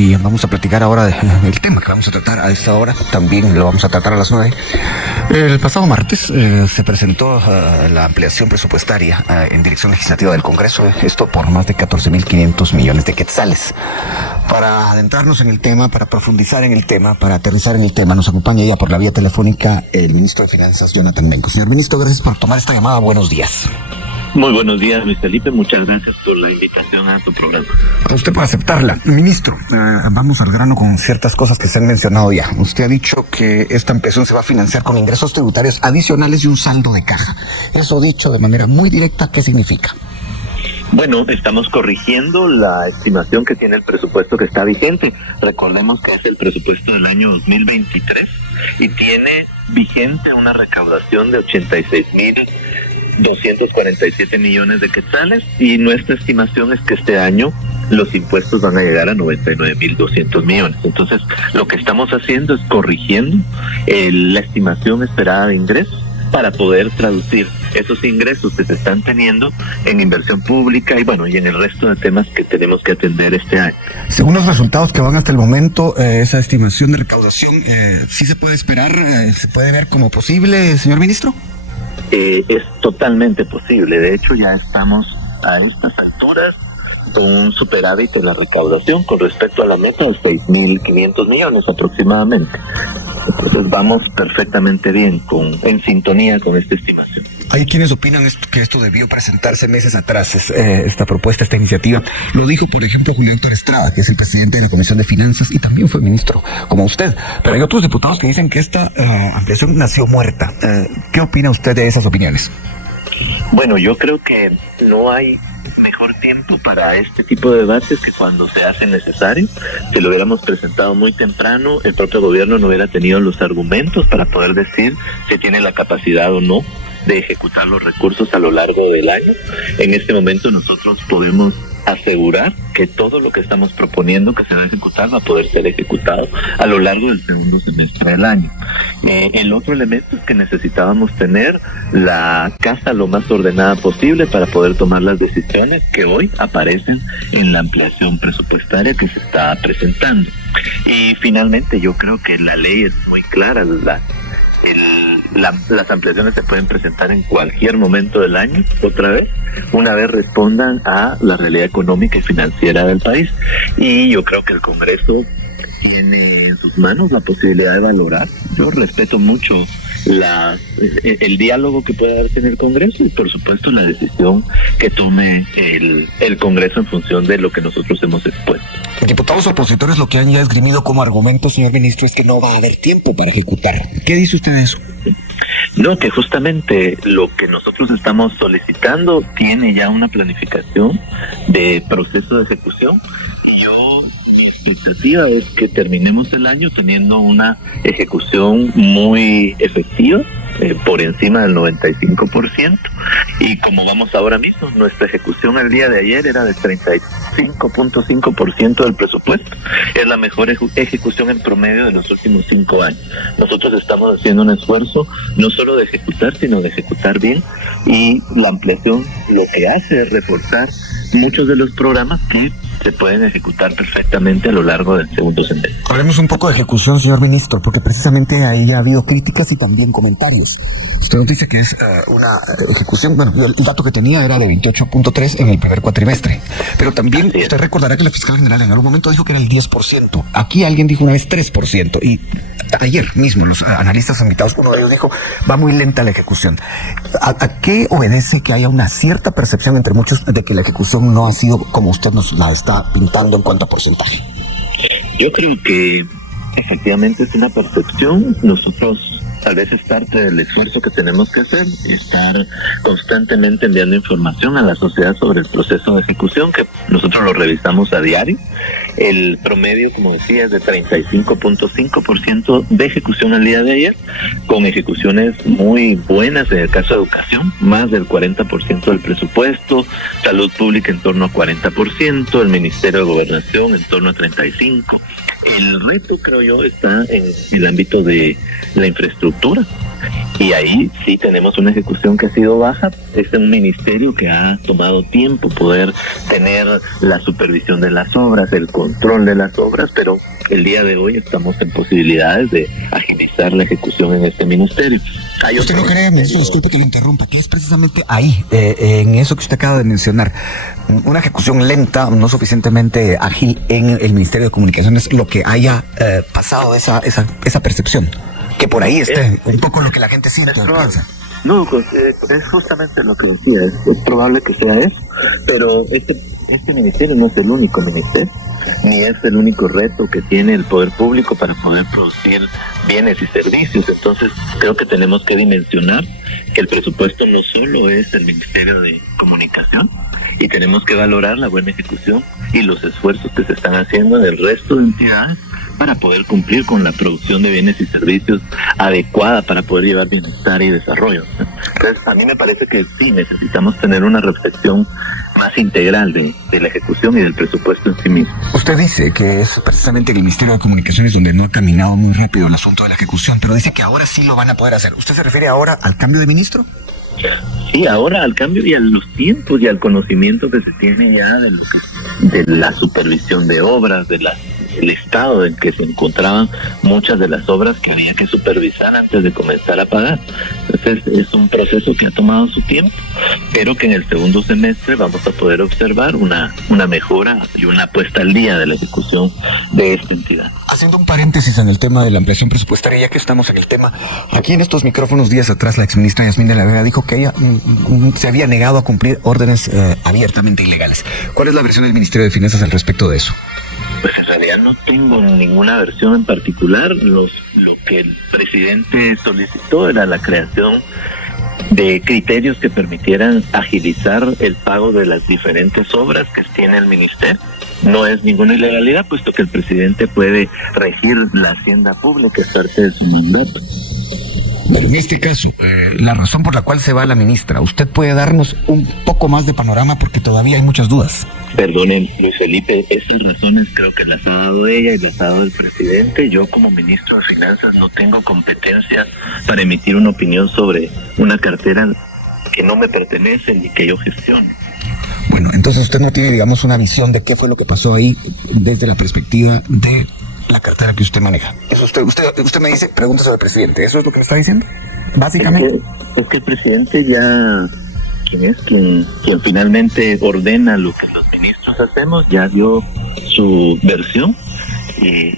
y vamos a platicar ahora del tema que vamos a tratar a esta hora. También lo vamos a tratar a las 9. El pasado martes se presentó la ampliación presupuestaria en dirección legislativa del Congreso, esto por más de 14.500 millones de quetzales. Para adentrarnos en el tema, para profundizar en el tema, para aterrizar en el tema, nos acompaña ya por la vía telefónica el ministro de Finanzas, Jonathan Benco. Señor ministro, gracias por tomar esta llamada. Buenos días. Muy buenos días, Luis Felipe. Muchas gracias por la invitación a tu programa. A usted por aceptarla. Ministro, vamos al grano con ciertas cosas que se han mencionado ya. Usted ha dicho que esta ampliación se va a financiar con ingresos tributarios adicionales y un saldo de caja. Eso dicho de manera muy directa, ¿qué significa? Bueno, estamos corrigiendo la estimación que tiene el presupuesto que está vigente. Recordemos que es el presupuesto del año 2023 y tiene vigente una recaudación de 86.247 millones de quetzales, y nuestra estimación es que este año los impuestos van a llegar a 99.200 millones. Entonces, lo que estamos haciendo es corrigiendo la estimación esperada de ingresos para poder traducir esos ingresos que se están teniendo en inversión pública y bueno, y en el resto de temas que tenemos que atender este año. Según los resultados que van hasta el momento, esa estimación de recaudación, ¿sí se puede esperar? ¿Se puede ver como posible, señor ministro? Es totalmente posible. De hecho, ya estamos a estas alturas con un superávit en la recaudación con respecto a la meta de 6.500 millones aproximadamente. Entonces vamos perfectamente bien, en sintonía con esta estimación. Hay quienes opinan que esto debió presentarse meses atrás, esta propuesta, esta iniciativa. Lo dijo, por ejemplo, Julio Héctor Estrada, que es el presidente de la Comisión de Finanzas y también fue ministro, como usted. Pero hay otros diputados que dicen que esta ampliación nació muerta. ¿Qué opina usted de esas opiniones? Bueno, yo creo que no hay mejor tiempo para este tipo de debates que cuando se hace necesario. Si lo hubiéramos presentado muy temprano, el propio gobierno no hubiera tenido los argumentos para poder decir si tiene la capacidad o no de ejecutar los recursos a lo largo del año. En este momento nosotros podemos asegurar que todo lo que estamos proponiendo que se va a ejecutar va a poder ser ejecutado a lo largo del segundo semestre del año. El otro elemento es que necesitábamos tener la casa lo más ordenada posible para poder tomar las decisiones que hoy aparecen en la ampliación presupuestaria que se está presentando. Y finalmente yo creo que la ley es muy clara. Las ampliaciones se pueden presentar en cualquier momento del año, otra vez, una vez respondan a la realidad económica y financiera del país. Y yo creo que el Congreso tiene en sus manos la posibilidad de valorar. Yo respeto mucho el diálogo que pueda darse en el Congreso y por supuesto la decisión que tome el Congreso en función de lo que nosotros hemos expuesto. Diputados opositores lo que han ya esgrimido como argumento, señor ministro, es que no va a haber tiempo para ejecutar. ¿Qué dice usted de eso? No, que justamente lo que nosotros estamos solicitando tiene ya una planificación de proceso de ejecución y mi expectativa es que terminemos el año teniendo una ejecución muy efectiva, por encima del 95%, y como vamos ahora mismo, nuestra ejecución el día de ayer era de 35.5% del presupuesto. Es la mejor ejecución en promedio de los últimos 5 años. Nosotros estamos haciendo un esfuerzo no solo de ejecutar, sino de ejecutar bien, y la ampliación lo que hace es reforzar muchos de los programas que se pueden ejecutar perfectamente a lo largo del segundo semestre. Hablemos un poco de ejecución, señor ministro, porque precisamente ahí ha habido críticas y también comentarios. Usted nos dice que es una ejecución, bueno, el dato que tenía era de 28.3 en el primer cuatrimestre, pero también usted recordará que la fiscal general en algún momento dijo que era el 10%. Aquí alguien dijo una vez 3%, y ayer mismo los analistas invitados, uno de ellos dijo, va muy lenta la ejecución. ¿A qué obedece que haya una cierta percepción entre muchos de que la ejecución no ha sido como usted nos la está pintando en cuanto a porcentaje? Yo creo que efectivamente es una percepción. Nosotros tal vez es parte del esfuerzo que tenemos que hacer, estar constantemente enviando información a la sociedad sobre el proceso de ejecución, que nosotros lo revisamos a diario. El promedio, como decía, es de 35.5% de ejecución al día de ayer, con ejecuciones muy buenas en el caso de educación, más del 40% del presupuesto, salud pública en torno a 40%, el Ministerio de Gobernación en torno a 35%. El reto, creo yo, está en el ámbito de la infraestructura. Y ahí sí tenemos una ejecución que ha sido baja. Es un ministerio que ha tomado tiempo poder tener la supervisión de las obras, el control de las obras, pero el día de hoy estamos en posibilidades de agilizar la ejecución en este ministerio. ¿Usted no cree, ministro, disculpe que lo interrumpa, que es precisamente ahí, en eso que usted acaba de mencionar, una ejecución lenta, no suficientemente ágil en el Ministerio de Comunicaciones, lo que haya pasado esa percepción? Que por ahí esté un poco lo que la gente siente o piensa. No, pues, es justamente lo que decía, es probable que sea eso, pero este ministerio no es el único ministerio, ni es el único reto que tiene el poder público para poder producir bienes y servicios. Entonces creo que tenemos que dimensionar que el presupuesto no solo es el Ministerio de Comunicación, y tenemos que valorar la buena ejecución y los esfuerzos que se están haciendo en el resto de entidades para poder cumplir con la producción de bienes y servicios adecuada para poder llevar bienestar y desarrollo. Entonces, a mí me parece que sí, necesitamos tener una reflexión más integral de la ejecución y del presupuesto en sí mismo. Usted dice que es precisamente el Ministerio de Comunicaciones donde no ha caminado muy rápido el asunto de la ejecución, pero dice que ahora sí lo van a poder hacer. ¿Usted se refiere ahora al cambio de ministro? Sí, ahora al cambio y a los tiempos y al conocimiento que se tiene ya de la supervisión de obras, del estado en que se encontraban muchas de las obras que había que supervisar antes de comenzar a pagar. Entonces es un proceso que ha tomado su tiempo, pero que en el segundo semestre vamos a poder observar una mejora y una puesta al día de la ejecución de esta entidad. Haciendo un paréntesis en el tema de la ampliación presupuestaria, ya que estamos en el tema, aquí en estos micrófonos días atrás la exministra Yasmín de la Vega dijo que ella se había negado a cumplir órdenes abiertamente ilegales. ¿Cuál es la versión del Ministerio de Finanzas al respecto de eso? Pues en realidad no tengo ninguna versión en particular. Lo que el presidente solicitó era la creación de criterios que permitieran agilizar el pago de las diferentes obras que tiene el ministerio. No es ninguna ilegalidad, puesto que el presidente puede regir la hacienda pública, es parte de su mandato. Pero en este caso, la razón por la cual se va la ministra, ¿usted puede darnos un poco más de panorama? Porque todavía hay muchas dudas. Perdonen, Luis Felipe, esas razones creo que las ha dado ella y las ha dado el presidente. Yo como ministro de Finanzas no tengo competencia para emitir una opinión sobre una cartera que no me pertenece ni que yo gestione. Bueno, entonces usted no tiene, digamos, una visión de qué fue lo que pasó ahí desde la perspectiva de la cartera que usted maneja. Eso usted me dice, pregúntese al presidente. ¿Eso es lo que me está diciendo? Básicamente. Es que el presidente ya, quien finalmente ordena lo que los ministros hacemos, ya dio su versión.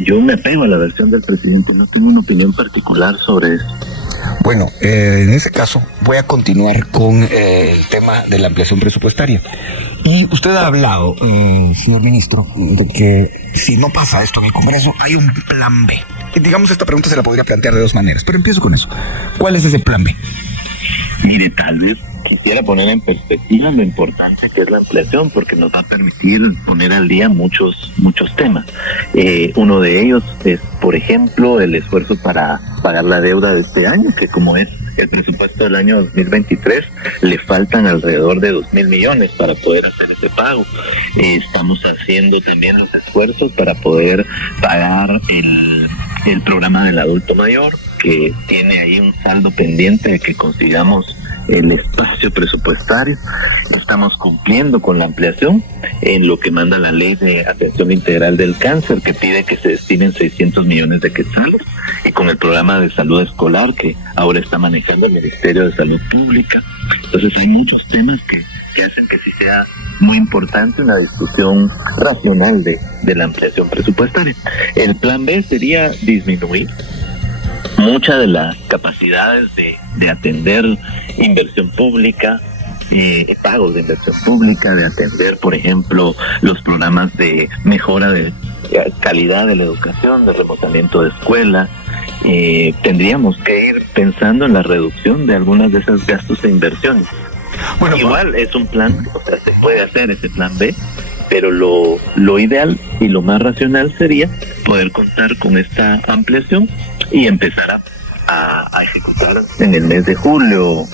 Yo me apego a la versión del presidente, no tengo una opinión particular sobre eso. Bueno, en ese caso voy a continuar con el tema de la ampliación presupuestaria. Y usted ha hablado, señor ministro, de que si no pasa esto en el Congreso, hay un plan B. Digamos, esta pregunta se la podría plantear de dos maneras, pero empiezo con eso. ¿Cuál es ese plan B? Mire, tal vez quisiera poner en perspectiva lo importante que es la ampliación, porque nos va a permitir poner al día muchos temas. Uno de ellos es, por ejemplo, el esfuerzo para pagar la deuda de este año, que como es el presupuesto del año 2023, le faltan alrededor de 2,000 millones para poder hacer ese pago. Estamos haciendo también los esfuerzos para poder pagar el programa del adulto mayor, que tiene ahí un saldo pendiente de que consigamos el espacio presupuestario. Estamos cumpliendo con la ampliación en lo que manda la ley de atención integral del cáncer, que pide que se destinen 600 millones de quetzales, y con el programa de salud escolar que ahora está manejando el Ministerio de Salud Pública. Entonces hay muchos temas que hacen que sí sea muy importante una discusión racional de la ampliación presupuestaria. El plan B sería disminuir muchas de las capacidades de atender inversión pública, pagos de inversión pública, de atender, por ejemplo, los programas de mejora de calidad de la educación, de remozamiento de escuela. Tendríamos que ir pensando en la reducción de algunas de esos gastos e inversiones. Bueno, igual es un plan, o sea, se puede hacer ese plan B, pero lo ideal y lo más racional sería poder contar con esta ampliación y empezar a ejecutar en el mes de julio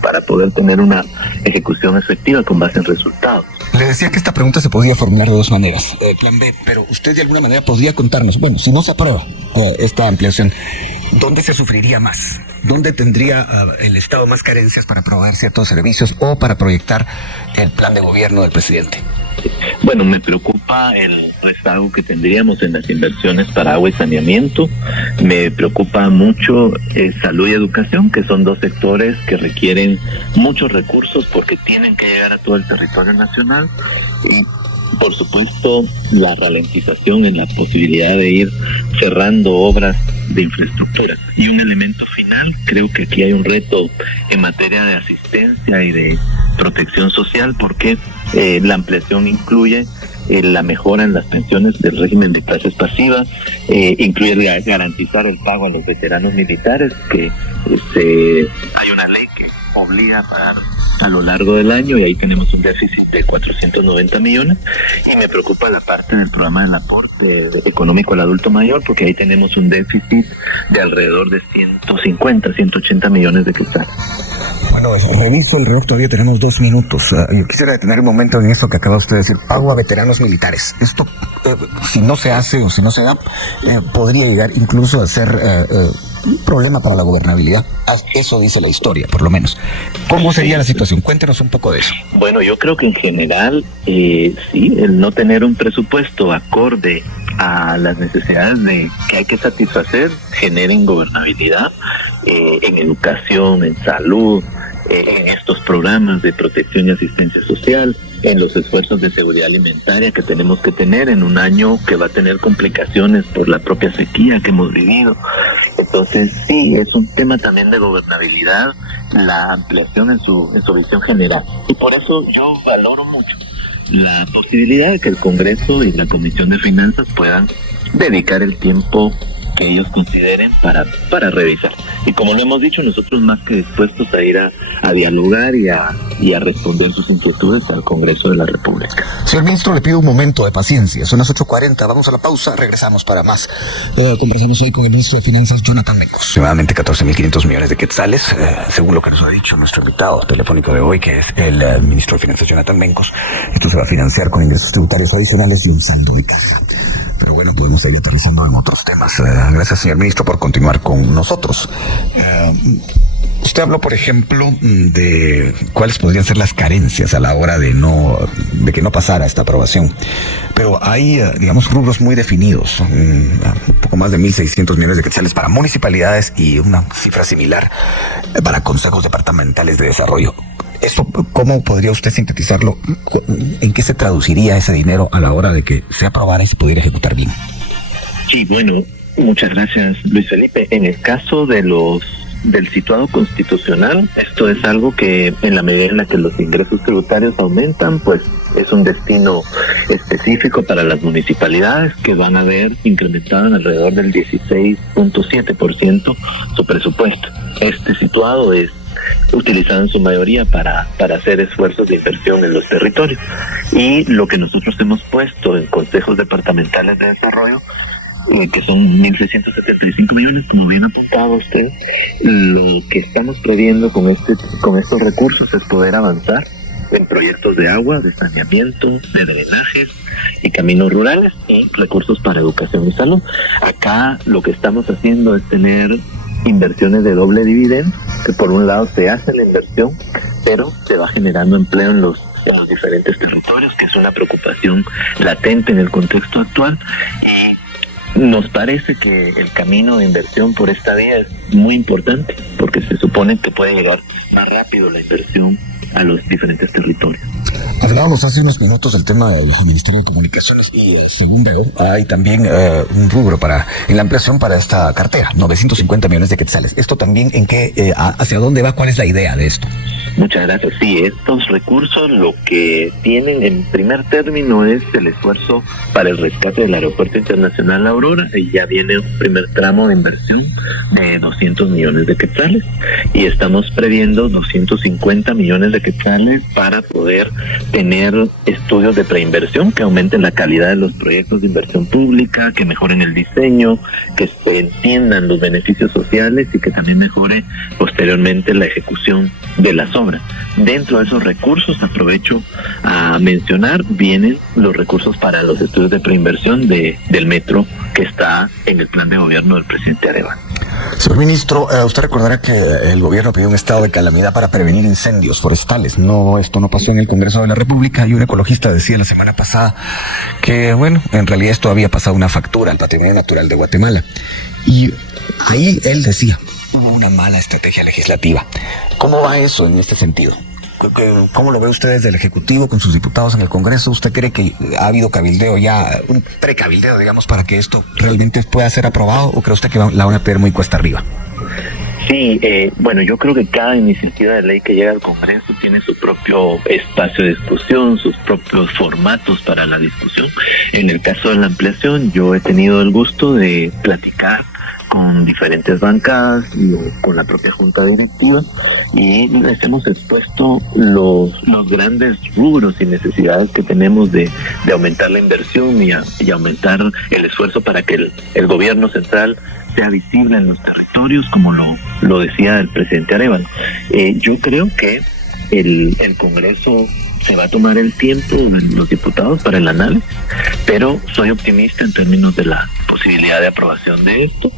para poder tener una ejecución efectiva con base en resultados. Le decía que esta pregunta se podía formular de dos maneras, plan B, pero usted de alguna manera podría contarnos, bueno, si no se aprueba esta ampliación, ¿dónde se sufriría más? ¿Dónde tendría el Estado más carencias para aprobar ciertos servicios o para proyectar el plan de gobierno del presidente? Bueno, me preocupa el rezago que tendríamos en las inversiones para agua y saneamiento. Me preocupa mucho salud y educación, que son dos sectores que requieren muchos recursos porque tienen que llegar a todo el territorio nacional. Y por supuesto, la ralentización en la posibilidad de ir cerrando obras de infraestructura. Y un elemento final, creo que aquí hay un reto en materia de asistencia y de protección social, porque la ampliación incluye la mejora en las pensiones del régimen de clases pasivas, incluye garantizar el pago a los veteranos militares, que hay una ley que obliga a pagar a lo largo del año, y ahí tenemos un déficit de 490 millones, y me preocupa la parte del programa del aporte económico al adulto mayor, porque ahí tenemos un déficit de alrededor de 180 millones de quetzales. Bueno, reviso el reloj, todavía tenemos 2 minutos. Yo quisiera detener un momento en eso que acaba usted de decir, pago a veteranos militares. Esto, si no se hace o si no se da, podría llegar incluso a ser un problema para la gobernabilidad. Eso dice la historia, por lo menos. ¿Cómo sería la situación? Cuéntenos un poco de eso. Bueno, yo creo que en general, sí, el no tener un presupuesto acorde a las necesidades que hay que satisfacer genera ingobernabilidad en educación, en salud, en estos programas de protección y asistencia social, en los esfuerzos de seguridad alimentaria que tenemos que tener en un año que va a tener complicaciones por la propia sequía que hemos vivido. Entonces sí, es un tema también de gobernabilidad, la ampliación en su visión general. Y por eso yo valoro mucho la posibilidad de que el Congreso y la Comisión de Finanzas puedan dedicar el tiempo que ellos consideren para revisar. Y como lo hemos dicho, nosotros más que dispuestos a ir a dialogar y a responder sus inquietudes al Congreso de la República. Señor ministro, le pido un momento de paciencia. Son las 8:40, vamos a la pausa, regresamos para más. Conversamos hoy con el ministro de Finanzas, Jonathan Mencos. Aproximadamente 14.500 millones de quetzales, según lo que nos ha dicho nuestro invitado telefónico de hoy, que es el ministro de Finanzas, Jonathan Mencos. Esto se va a financiar con ingresos tributarios adicionales y un saldo de caja. Pero bueno, podemos ir aterrizando en otros temas. Gracias, señor ministro, por continuar con nosotros. Usted habló, por ejemplo, de cuáles podrían ser las carencias a la hora de que no pasara esta aprobación. Pero hay, digamos, rubros muy definidos, un poco más de 1.600 millones de quetzales para municipalidades y una cifra similar para consejos departamentales de desarrollo. ¿Eso cómo podría usted sintetizarlo? ¿En qué se traduciría ese dinero a la hora de que se aprobara y se pudiera ejecutar bien? Sí, bueno, muchas gracias, Luis Felipe. En el caso del situado constitucional, esto es algo que en la medida en la que los ingresos tributarios aumentan, pues es un destino específico para las municipalidades que van a ver incrementado en alrededor del 16.7% su presupuesto. Este situado es utilizado en su mayoría para hacer esfuerzos de inversión en los territorios. Y lo que nosotros hemos puesto en consejos departamentales de desarrollo, que son 1.675 millones, como bien apuntado usted, lo que estamos previendo con estos recursos es poder avanzar en proyectos de agua, de saneamiento, de drenajes y caminos rurales, y recursos para educación y salud. Acá lo que estamos haciendo es tener inversiones de doble dividendo, que por un lado se hace la inversión, pero se va generando empleo en los diferentes territorios, que es una preocupación latente en el contexto actual. Y nos parece que el camino de inversión por esta vía es muy importante, porque se supone que puede llegar más rápido la inversión a los diferentes territorios. Hablábamos hace unos minutos del tema del Ministerio de Comunicaciones y según veo hay también un rubro en la ampliación para esta cartera, 950 millones de quetzales. ¿Esto también hacia dónde va? ¿Cuál es la idea de esto? Muchas gracias. Sí, estos recursos lo que tienen en primer término es el esfuerzo para el rescate del Aeropuerto Internacional Aurora, y ya viene un primer tramo de inversión de 200 millones de quetzales, y estamos previendo 250 millones de quetzales para poder tener estudios de preinversión que aumenten la calidad de los proyectos de inversión pública, que mejoren el diseño, que se entiendan los beneficios sociales y que también mejore posteriormente la ejecución de las obras. Dentro de esos recursos, aprovecho a mencionar, vienen los recursos para los estudios de preinversión del metro que está en el plan de gobierno del presidente Arevalo. Señor ministro, usted recordará que el gobierno pidió un estado de calamidad para prevenir incendios forestales. No, esto no pasó en el Congreso de la República y un ecologista decía la semana pasada que, bueno, en realidad esto había pasado una factura al patrimonio natural de Guatemala. Y ahí él decía, hubo una mala estrategia legislativa. ¿Cómo va eso en este sentido? ¿Cómo lo ve usted desde el Ejecutivo con sus diputados en el Congreso? ¿Usted cree que ha habido cabildeo ya, un precabildeo, digamos, para que esto realmente pueda ser aprobado, o cree usted que la van a tener muy cuesta arriba? Sí, bueno, yo creo que cada iniciativa de ley que llega al Congreso tiene su propio espacio de discusión, sus propios formatos para la discusión. En el caso de la ampliación, yo he tenido el gusto de platicar con diferentes bancadas y con la propia junta directiva, y les hemos expuesto los grandes rubros y necesidades que tenemos de aumentar la inversión y aumentar el esfuerzo para que el gobierno central sea visible en los territorios, como lo decía el presidente Arévalo. Yo creo que el Congreso se va a tomar el tiempo de los diputados para el análisis, pero soy optimista en términos de la posibilidad de aprobación de esto.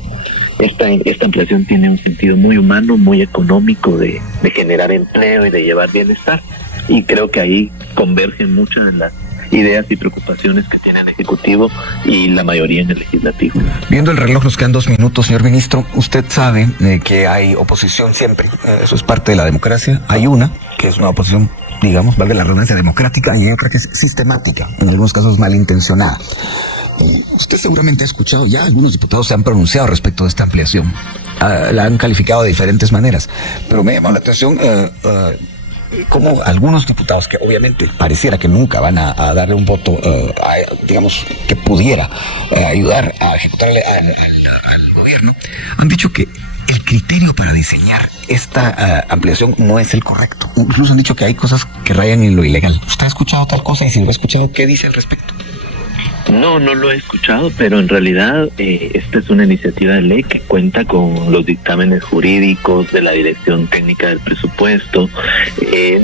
Esta ampliación tiene un sentido muy humano, muy económico de generar empleo y de llevar bienestar, y creo que ahí convergen muchas de las ideas y preocupaciones que tiene el Ejecutivo y la mayoría en el Legislativo. Viendo el reloj, nos quedan 2 minutos, señor ministro. Usted sabe que hay oposición siempre, eso es parte de la democracia. Hay una que es una oposición, digamos, valga la redundancia, democrática, y hay otra que es sistemática, en algunos casos malintencionada. Usted seguramente ha escuchado, ya algunos diputados se han pronunciado respecto de esta ampliación. La han calificado de diferentes maneras, pero me llama la atención como algunos diputados que obviamente pareciera que nunca van a darle un voto, digamos, que pudiera ayudar a ejecutar al gobierno, han dicho que el criterio para diseñar esta ampliación no es el correcto. Incluso han dicho que hay cosas que rayan en lo ilegal. ¿Usted ha escuchado tal cosa? Y si lo ha escuchado, ¿qué dice al respecto? No lo he escuchado, pero en realidad esta es una iniciativa de ley que cuenta con los dictámenes jurídicos de la Dirección Técnica del Presupuesto.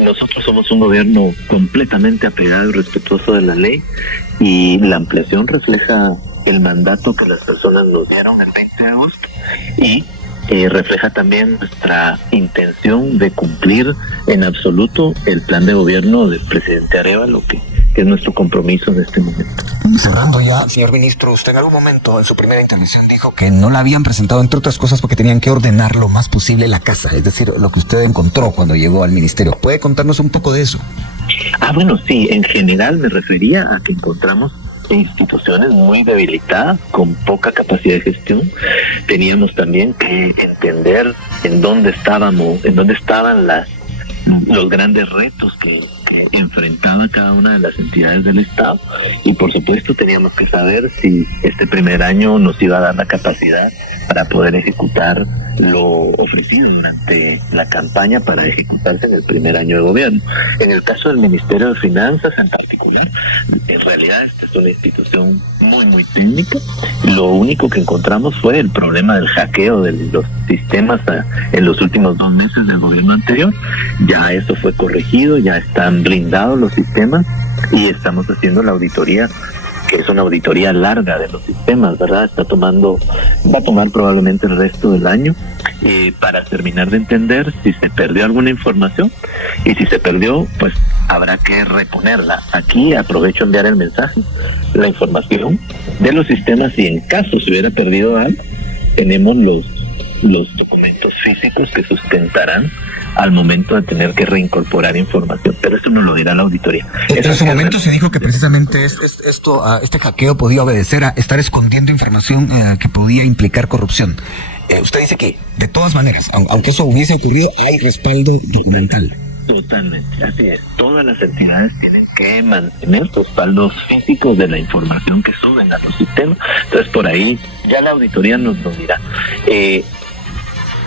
Nosotros somos un gobierno completamente apegado y respetuoso de la ley, y la ampliación refleja el mandato que las personas nos dieron el 20 de agosto y refleja también nuestra intención de cumplir en absoluto el plan de gobierno del presidente Arévalo, que es nuestro compromiso en este momento. Cerrando ya, señor ministro, usted en algún momento en su primera intervención dijo que no la habían presentado, entre otras cosas, porque tenían que ordenar lo más posible la casa, es decir, lo que usted encontró cuando llegó al ministerio. ¿Puede contarnos un poco de eso? Bueno, sí, en general me refería a que encontramos instituciones muy debilitadas, con poca capacidad de gestión. Teníamos también que entender en dónde estaban los grandes retos que enfrentaba cada una de las entidades del Estado, y por supuesto teníamos que saber si este primer año nos iba a dar la capacidad para poder ejecutar lo ofrecido durante la campaña para ejecutarse en el primer año de gobierno. En el caso del Ministerio de Finanzas en particular, en realidad esta es una institución muy técnica. Lo único que encontramos fue el problema del hackeo de los sistemas en los últimos 2 meses del gobierno anterior. Ya eso fue corregido, ya están blindados los sistemas, y estamos haciendo la auditoría, que es una auditoría larga de los sistemas, ¿verdad? Va a tomar probablemente el resto del año para terminar de entender si se perdió alguna información, y si se perdió, pues habrá que reponerla. Aquí aprovecho a enviar el mensaje, la información de los sistemas, y en caso se hubiera perdido algo, tenemos los documentos físicos que sustentarán al momento de tener que reincorporar información, pero eso nos lo dirá la auditoría. En su momento se dijo que precisamente este hackeo podía obedecer a estar escondiendo información que podía implicar corrupción. Usted dice que, de todas maneras, aunque eso hubiese ocurrido, hay respaldo documental. Totalmente, así es. Todas las entidades tienen que mantener respaldos físicos de la información que suben a los sistemas. Entonces, por ahí ya la auditoría nos lo dirá.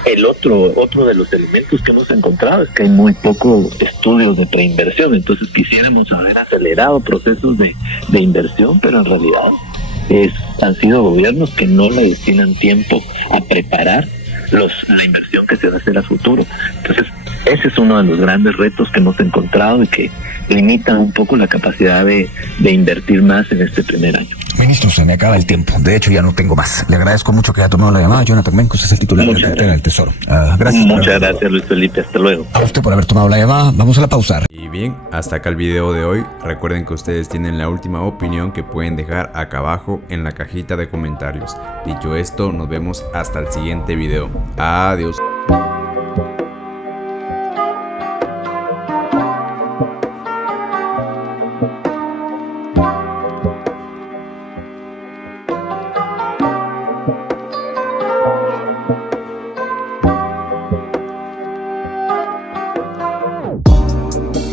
El otro de los elementos que hemos encontrado es que hay muy pocos estudios de preinversión. Entonces quisiéramos haber acelerado procesos de inversión, pero en realidad han sido gobiernos que no le destinan tiempo a preparar la inversión que se va a hacer a futuro. Entonces ese es uno de los grandes retos que hemos encontrado y que limitan un poco la capacidad de invertir más en este primer año. Ministro, se me acaba el tiempo. De hecho, ya no tengo más. Le agradezco mucho que haya tomado la llamada. Jonathan Mencos es el titular de la cartera del Tesoro. Gracias. Muchas gracias, Luis Felipe. Hasta luego. A usted por haber tomado la llamada. Vamos a la pausa. Y bien, hasta acá el video de hoy. Recuerden que ustedes tienen la última opinión que pueden dejar acá abajo en la cajita de comentarios. Dicho esto, nos vemos hasta el siguiente video. Adiós.